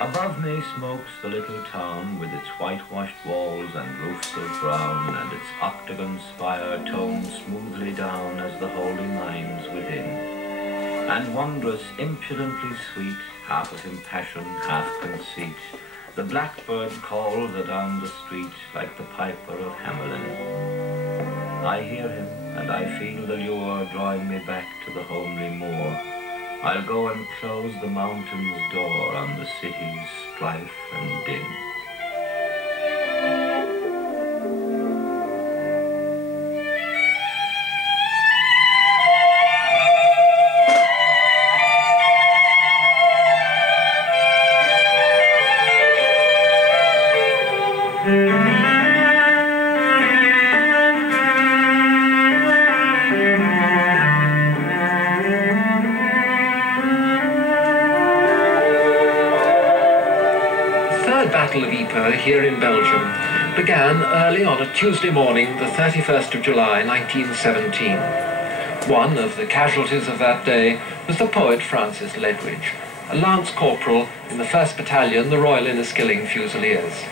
Above me smokes the little town with its whitewashed walls and roofs of brown, and its octagon spire toned smoothly down as the holy minds within. And wondrous, impudently sweet, half of impassion, half conceit, the blackbird calls adown the street like the piper of Hamelin. I hear him, and I feel the lure drawing me back to the homely moor. I'll go and close the mountain's door on the city's strife and din. Battle of Ypres here in Belgium began early on a Tuesday morning, the 31st of July, 1917. One of the casualties of that day was the poet Francis Ledwidge, a lance corporal in the 1st Battalion, the Royal Inniskilling Fusiliers.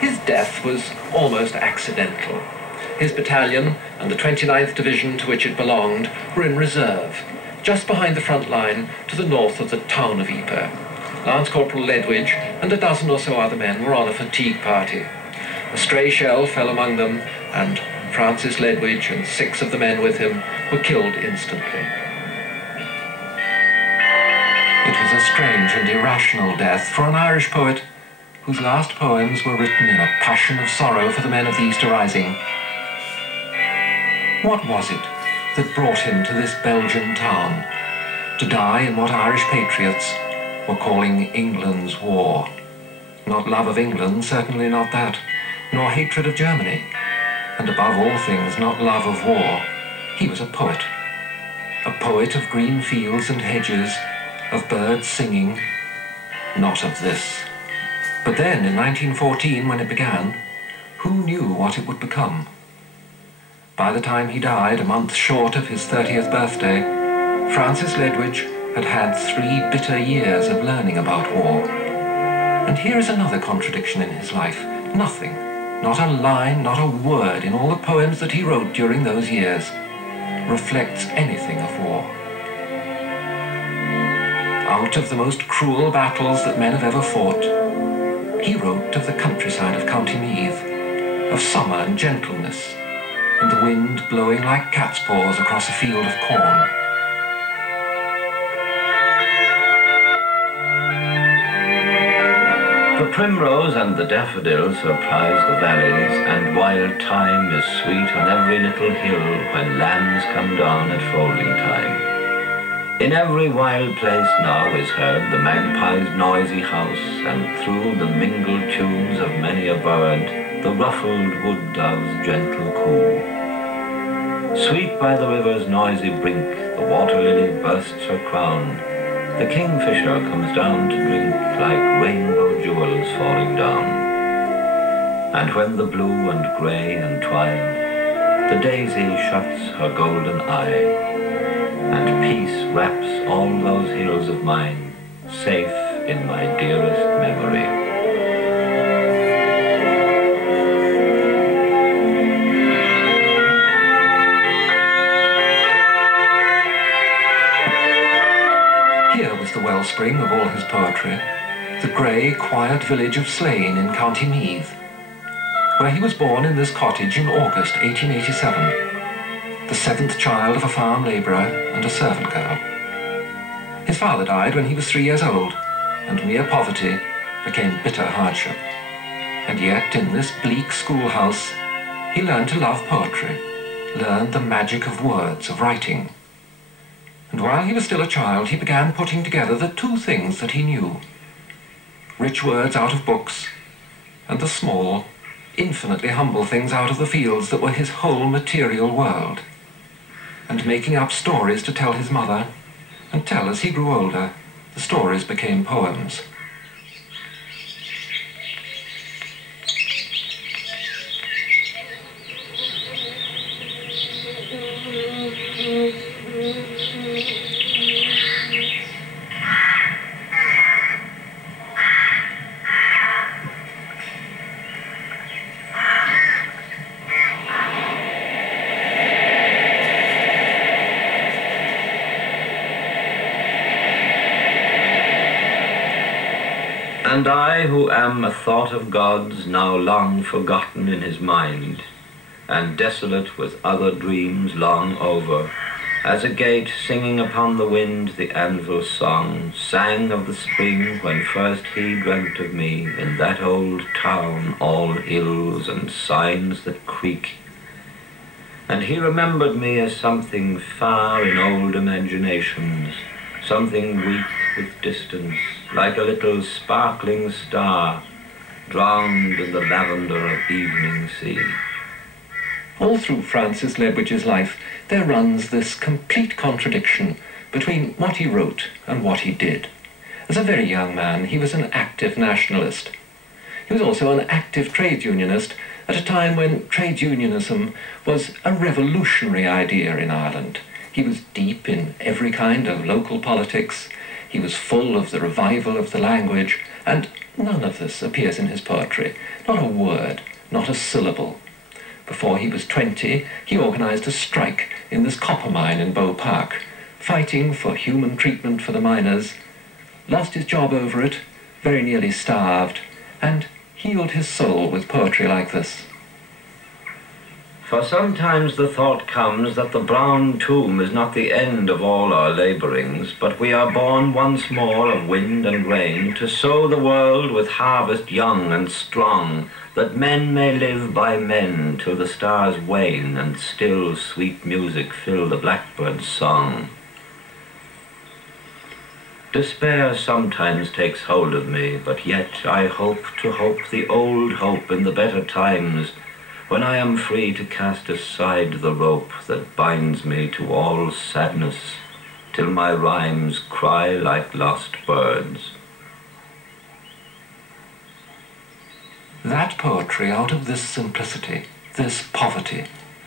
His death was almost accidental. His battalion and the 29th Division to which it belonged were in reserve, just behind the front line to the north of the town of Ypres. Lance Corporal Ledwidge and a dozen or so other men were on a fatigue party. A stray shell fell among them, and Francis Ledwidge and 6 of the men with him were killed instantly. It was a strange and irrational death for an Irish poet whose last poems were written in a passion of sorrow for the men of the Easter Rising. What was it that brought him to this Belgian town, to die in what Irish patriots were calling England's war? Not love of England, certainly not that, nor hatred of Germany, and above all things not love of war. He was a poet of green fields and hedges, of birds singing, not of this. But then, in 1914, when it began, who knew what it would become? By the time he died, a month short of his 30th birthday, Francis Ledwidge had had 3 bitter years of learning about war. And here is another contradiction in his life. Nothing, not a line, not a word in all the poems that he wrote during those years reflects anything of war. Out of the most cruel battles that men have ever fought, he wrote of the countryside of County Meath, of summer and gentleness, and the wind blowing like cat's paws across a field of corn. The primrose and the daffodil surprise the valleys, and wild thyme is sweet on every little hill when lambs come down at folding time. In every wild place now is heard the magpie's noisy house, and through the mingled tunes of many a bird, the ruffled wood dove's gentle coo. Sweet by the river's noisy brink, the water lily bursts her crown. The kingfisher comes down to drink like rainbow jewels falling down. And when the blue and grey entwine, the daisy shuts her golden eye, and peace wraps all those hills of mine, safe in my dearest memory. The wellspring of all his poetry, the grey, quiet village of Slane in County Meath, where he was born in this cottage in August 1887, the 7th child of a farm labourer and a servant girl. His father died when he was 3 years old, and mere poverty became bitter hardship. And yet, in this bleak schoolhouse, he learned to love poetry, learned the magic of words, of writing. And while he was still a child, he began putting together the 2 things that he knew: rich words out of books, and the small, infinitely humble things out of the fields that were his whole material world, and making up stories to tell his mother, and tell as he grew older. The stories became poems. And I, who am a thought of God's, now long forgotten in his mind, and desolate with other dreams long over, as a gate singing upon the wind the anvil song, sang of the spring when first he dreamt of me, in that old town, all hills and signs that creak. And he remembered me as something far in old imaginations, something weak with distance, like a little sparkling star, drowned in the lavender of evening sea. All through Francis Ledwidge's life, there runs this complete contradiction between what he wrote and what he did. As a very young man, he was an active nationalist. He was also an active trade unionist at a time when trade unionism was a revolutionary idea in Ireland. He was deep in every kind of local politics. He was full of the revival of the language, and none of this appears in his poetry. Not a word, not a syllable. Before he was 20, he organized a strike in this copper mine in Bow Park, fighting for human treatment for the miners, lost his job over it, very nearly starved, and healed his soul with poetry like this. For sometimes the thought comes that the brown tomb is not the end of all our labourings, but we are born once more of wind and rain, to sow the world with harvest young and strong, that men may live by men till the stars wane, and still sweet music fill the blackbird's song. Despair sometimes takes hold of me, but yet I hope to hope the old hope in the better times, when I am free to cast aside the rope that binds me to all sadness, till my rhymes cry like lost birds. That poetry out of this simplicity, this poverty,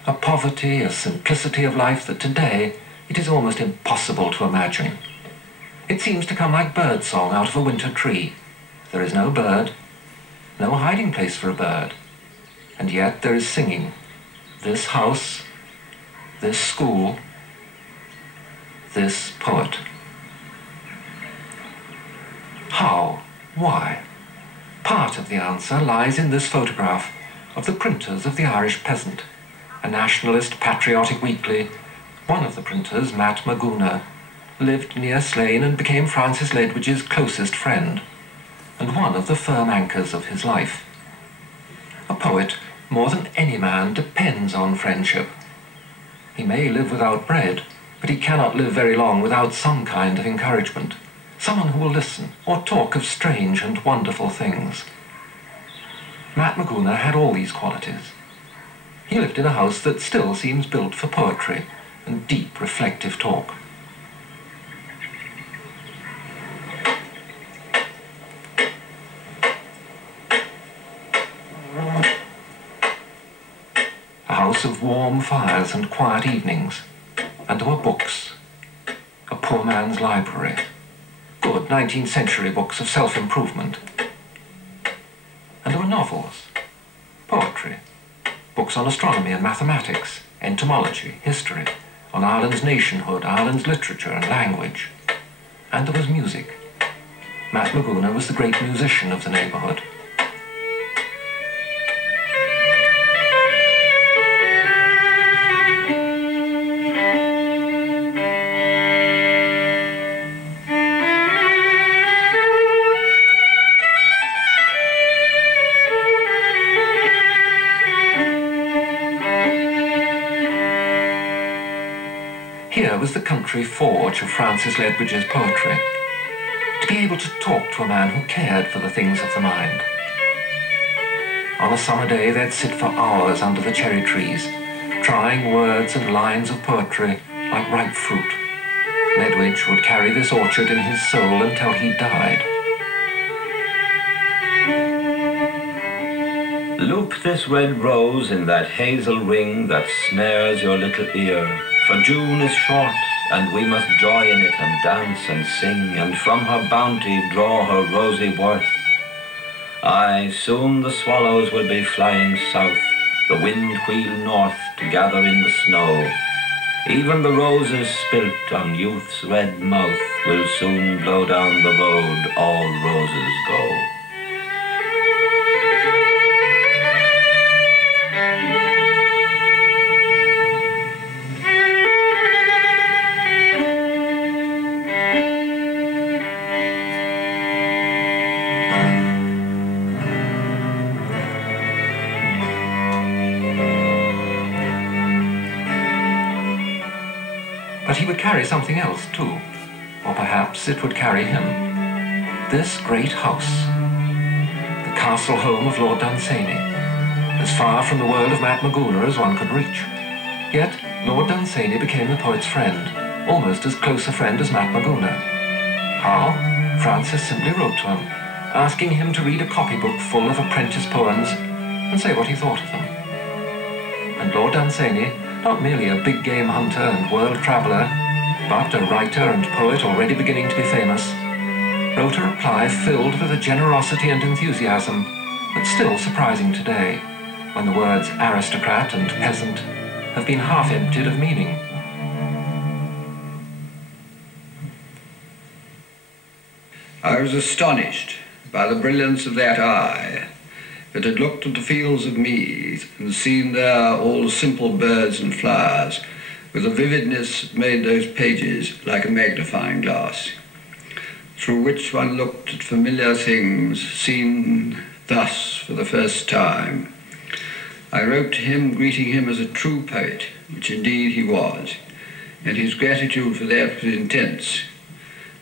a simplicity of life that today it is almost impossible to imagine. It seems to come like birdsong out of a winter tree. There is no bird, no hiding place for a bird, and yet there is singing. This house, this school, this poet. How? Why? Part of the answer lies in this photograph of the printers of the Irish Peasant, a nationalist patriotic weekly. One of the printers, Matt Maguna, lived near Slane and became Francis Ledwidge's closest friend, and one of the firm anchors of his life. A poet, more than any man, depends on friendship. He may live without bread, but he cannot live very long without some kind of encouragement, someone who will listen or talk of strange and wonderful things. Matt Maguna had all these qualities. He lived in a house that still seems built for poetry and deep reflective talk. A house of warm fires and quiet evenings, and there were books, a poor man's library, good 19th century books of self-improvement. And there were novels, poetry, books on astronomy and mathematics, entomology, history, on Ireland's nationhood, Ireland's literature and language. And there was music. Matt Maguna was the great musician of the neighbourhood. Here was the country forge of Francis Ledwidge's poetry. To be able to talk to a man who cared for the things of the mind. On a summer day, they'd sit for hours under the cherry trees, trying words and lines of poetry like ripe fruit. Ledwidge would carry this orchard in his soul until he died. Loop this red rose in that hazel ring that snares your little ear, for June is short, and we must joy in it and dance and sing, and from her bounty draw her rosy worth. Aye, soon the swallows will be flying south, the wind wheel north to gather in the snow. Even the roses spilt on youth's red mouth will soon blow down the road all roses go. But he would carry something else too, or perhaps it would carry him. This great house, the castle home of Lord Dunsany, as far from the world of Matt Maguna as one could reach. Yet Lord Dunsany became the poet's friend, almost as close a friend as Matt Maguna. How? Francis simply wrote to him, asking him to read a copybook full of apprentice poems and say what he thought of them. And Lord Dunsany, not merely a big game hunter and world traveller, but a writer and poet already beginning to be famous, wrote a reply filled with a generosity and enthusiasm that's still surprising today, when the words aristocrat and peasant have been half emptied of meaning. I was astonished by the brilliance of that eye that had looked at the fields of Meath and seen there all the simple birds and flowers with a vividness that made those pages like a magnifying glass, through which one looked at familiar things seen thus for the first time. I wrote to him greeting him as a true poet, which indeed he was, and his gratitude for that was intense,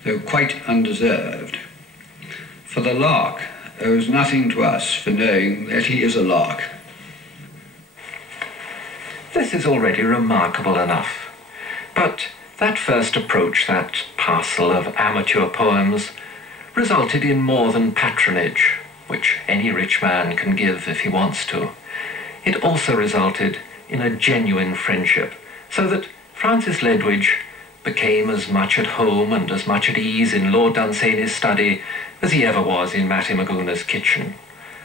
though quite undeserved. For the lark owes nothing to us for knowing that he is a lark. This is already remarkable enough. But that first approach, that parcel of amateur poems, resulted in more than patronage, which any rich man can give if he wants to. It also resulted in a genuine friendship, so that Francis Ledwidge became as much at home and as much at ease in Lord Dunsany's study as he ever was in Matty Maguna's kitchen.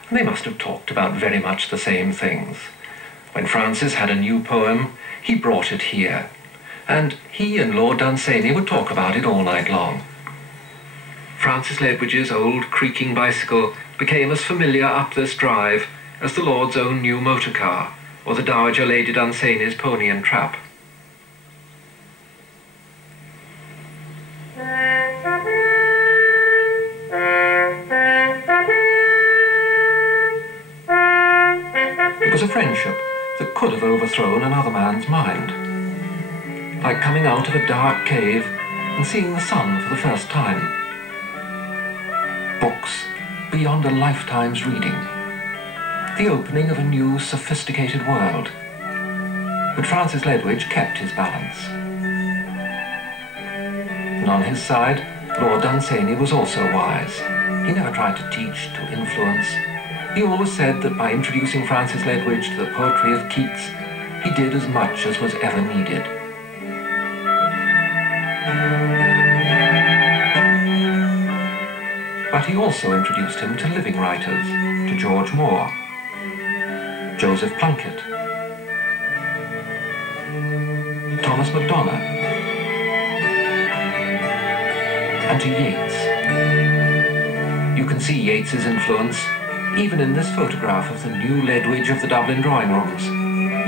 And they must have talked about very much the same things. When Francis had a new poem, he brought it here, and he and Lord Dunsany would talk about it all night long. Francis Ledwidge's old creaking bicycle became as familiar up this drive as the Lord's own new motor car, or the Dowager Lady Dunsany's pony and trap. It was a friendship that could have overthrown another man's mind. Like coming out of a dark cave and seeing the sun for the first time. Books beyond a lifetime's reading. The opening of a new, sophisticated world. But Francis Ledwidge kept his balance. And on his side, Lord Dunsany was also wise. He never tried to teach, to influence. He always said that by introducing Francis Ledwidge to the poetry of Keats, he did as much as was ever needed. But he also introduced him to living writers, to George Moore, Joseph Plunkett, Thomas MacDonagh, and to Yeats. You can see Yeats's influence even in this photograph of the new Ledwidge of the Dublin drawing rooms.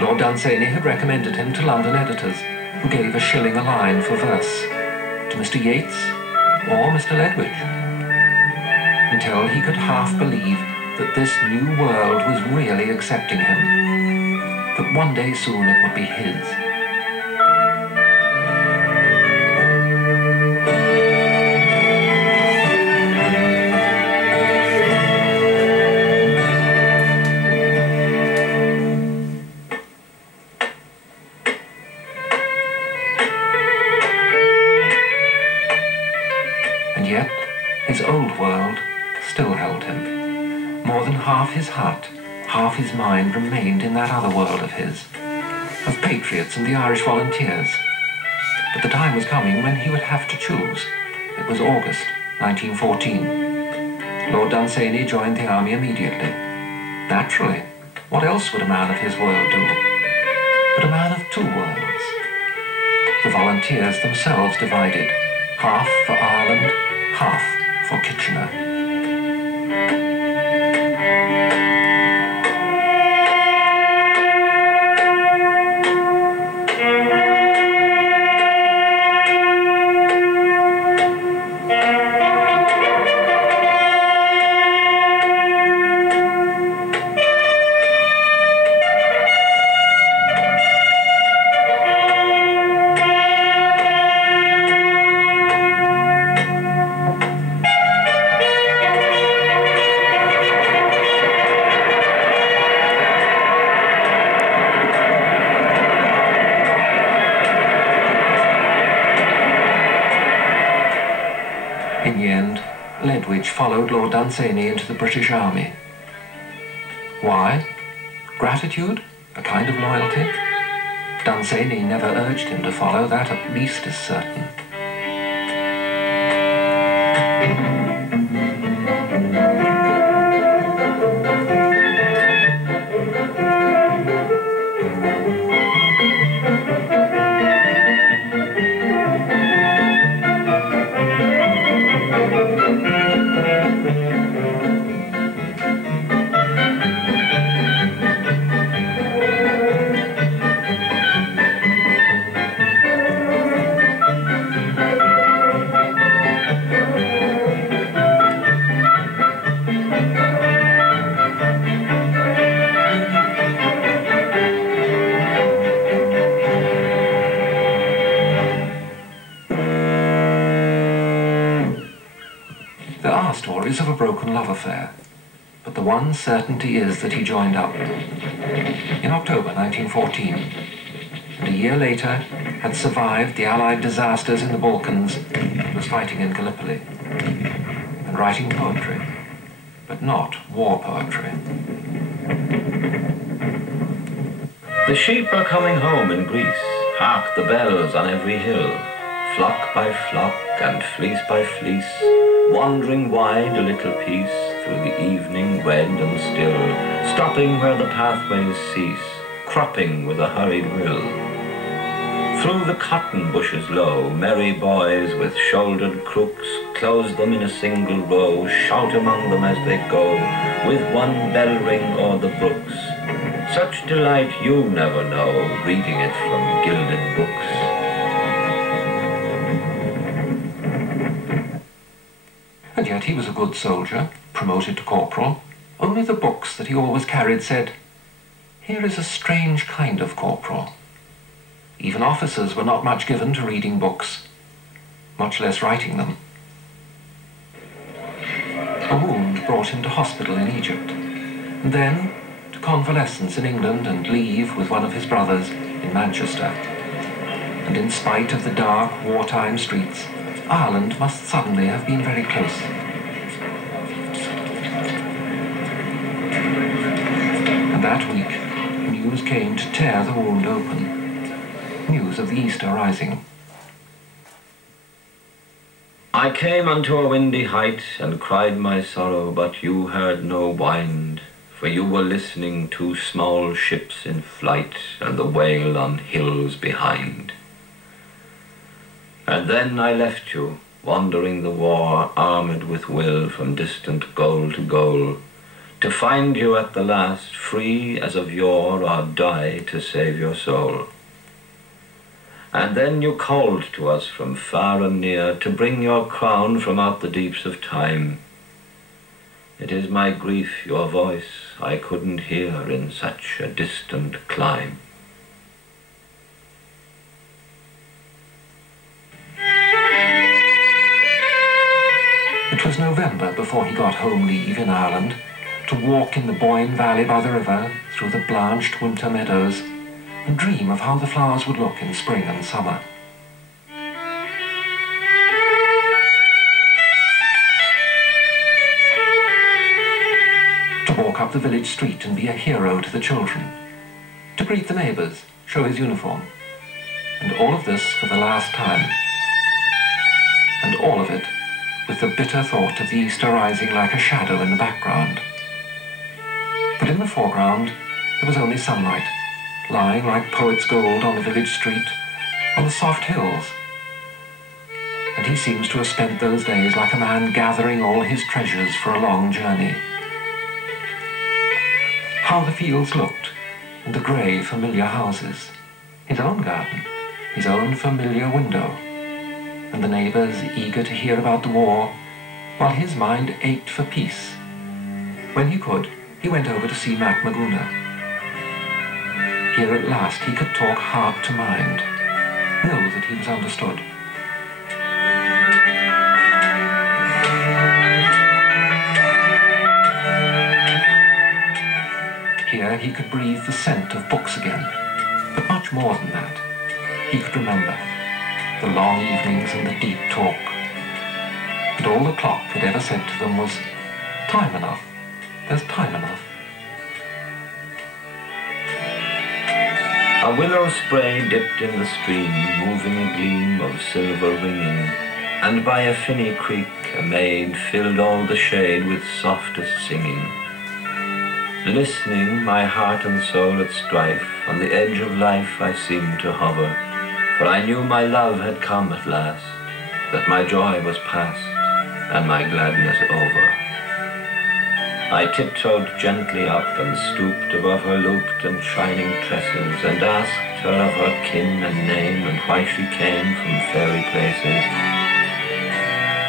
Lord Dunsany had recommended him to London editors, who gave a shilling a line for verse to Mr. Yeats or Mr. Ledwidge, until he could half believe that this new world was really accepting him, that one day soon it would be his. And yet, his old world still held him. More than half his heart, half his mind remained in that other world of his, of patriots and the Irish volunteers. But the time was coming when he would have to choose. It was August 1914. Lord Dunsany joined the army immediately. Naturally, what else would a man of his world do? But a man of two worlds. The volunteers themselves divided, half for Ireland, half for Kitchener. followed Lord Dunsany into the British Army. Why? Gratitude? A kind of loyalty? Dunsany never urged him to follow, that at least is certain. There are stories of a broken love affair, but the one certainty is that he joined up in October 1914, and a year later had survived the Allied disasters in the Balkans and was fighting in Gallipoli and writing poetry, but not war poetry. The sheep are coming home in Greece, hark the bells on every hill, flock by flock and fleece by fleece, wandering wide a little piece through the evening red and still, stopping where the pathways cease, cropping with a hurried will. Through the cotton bushes low, merry boys with shouldered crooks close them in a single row, shout among them as they go, with one bell ring o'er the brooks. Such delight you never know, reading it from gilded books. And yet he was a good soldier, promoted to corporal. Only the books that he always carried said, "Here is a strange kind of corporal." Even officers were not much given to reading books, much less writing them. A wound brought him to hospital in Egypt, and then to convalescence in England and leave with one of his brothers in Manchester. And in spite of the dark, wartime streets, Ireland must suddenly have been very close. And that week, news came to tear the wound open. News of the Easter Rising. I came unto a windy height and cried my sorrow, but you heard no wind, for you were listening to small ships in flight and the wail on hills behind. And then I left you, wandering the war, armed with will from distant goal to goal, to find you at the last, free as of yore, or die to save your soul. And then you called to us from far and near, to bring your crown from out the deeps of time. It is my grief your voice I couldn't hear in such a distant clime. It was November before he got home leave in Ireland, to walk in the Boyne Valley by the river, through the blanched winter meadows, and dream of how the flowers would look in spring and summer. To walk up the village street and be a hero to the children. To greet the neighbours, show his uniform. And all of this for the last time. And all of it with the bitter thought of the Easter rising like a shadow in the background. But in the foreground, there was only sunlight, lying like poet's gold on the village street, on the soft hills. And he seems to have spent those days like a man gathering all his treasures for a long journey. How the fields looked, and the grey, familiar houses, his own garden, his own familiar window, and the neighbours eager to hear about the war, while his mind ached for peace. When he could, he went over to see Mac Maguna. Here at last he could talk heart to mind, know that he was understood. Here he could breathe the scent of books again, but much more than that. He could remember the long evenings and the deep talk, and all the clock had ever said to them was, "Time enough. There's time enough." A willow spray dipped in the stream, moving a gleam of silver ringing, and by a finny creek a maid filled all the shade with softest singing. Listening, my heart and soul at strife, on the edge of life I seemed to hover, for I knew my love had come at last, that my joy was past, and my gladness over. I tiptoed gently up and stooped above her looped and shining tresses, and asked her of her kin and name, and why she came from fairy places.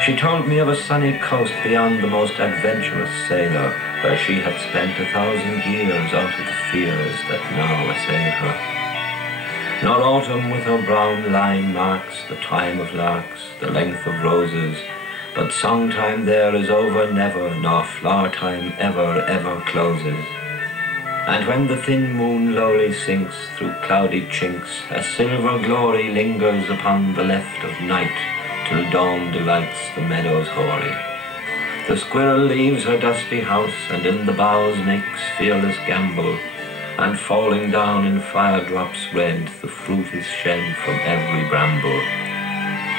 She told me of a sunny coast beyond the most adventurous sailor, where she had spent 1,000 years out of the fears that now assail her. Nor autumn with her brown line marks the time of larks, the length of roses, but song-time there is over never, nor flower-time ever, ever closes. And when the thin moon lowly sinks through cloudy chinks, a silver glory lingers upon the left of night, till dawn delights the meadows hoary. The squirrel leaves her dusty house, and in the boughs makes fearless gambol, and falling down in fire drops red, the fruit is shed from every bramble.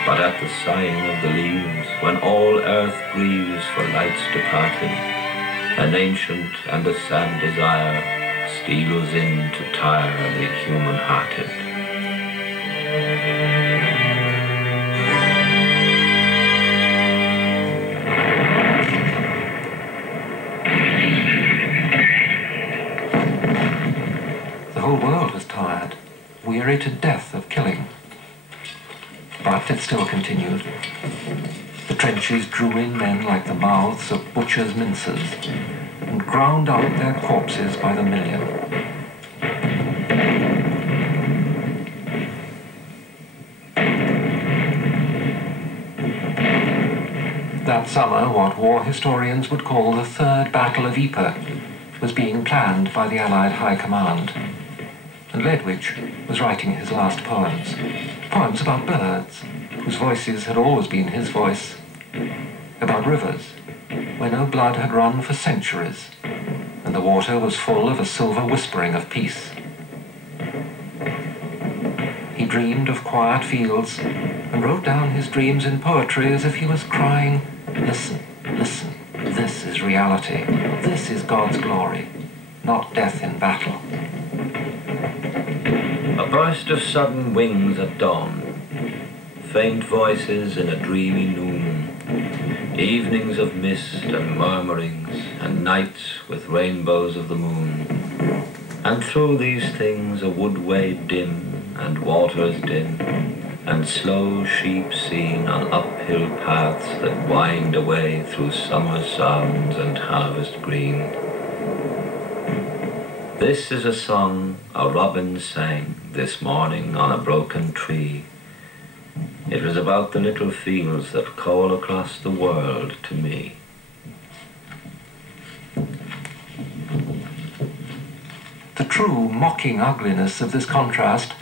But at the sighing of the leaves, when all earth grieves for light's departing, an ancient and a sad desire steals in to tire the human-hearted. The whole world was tired, weary to death of killing. But it still continued. The trenches drew in men like the mouths of butchers' mincers, and ground out their corpses by the million. That summer, what war historians would call the Third Battle of Ypres was being planned by the Allied High Command, and Ledwidge was writing his last poems. Poems about birds, whose voices had always been his voice, about rivers, where no blood had run for centuries, and the water was full of a silver whispering of peace. He dreamed of quiet fields, and wrote down his dreams in poetry as if he was crying, "Listen, listen, this is reality, this is God's glory, not death in battle." A burst of sudden wings at dawn, faint voices in a dreamy noon, evenings of mist and murmurings, and nights with rainbows of the moon. And through these things a woodway dim, and waters dim, and slow sheep seen on uphill paths that wind away through summer sounds and harvest green. This is a song a robin sang this morning on a broken tree. It was about the little fields that call across the world to me. The true mocking ugliness of this contrast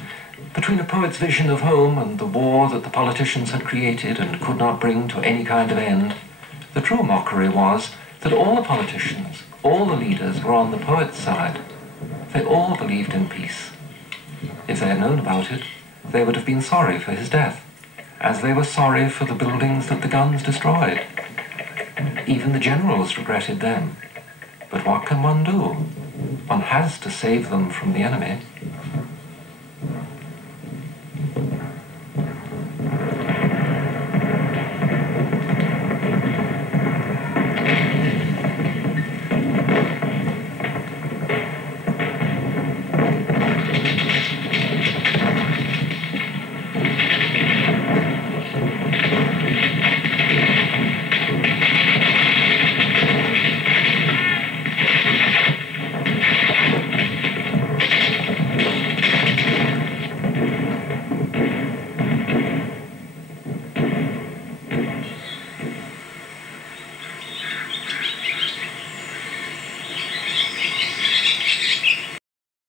between a poet's vision of home and the war that the politicians had created and could not bring to any kind of end, the true mockery was that all the politicians, all the leaders were on the poet's side. They all believed in peace. If they had known about it, they would have been sorry for his death, as they were sorry for the buildings that the guns destroyed. Even the generals regretted them. But what can one do? One has to save them from the enemy.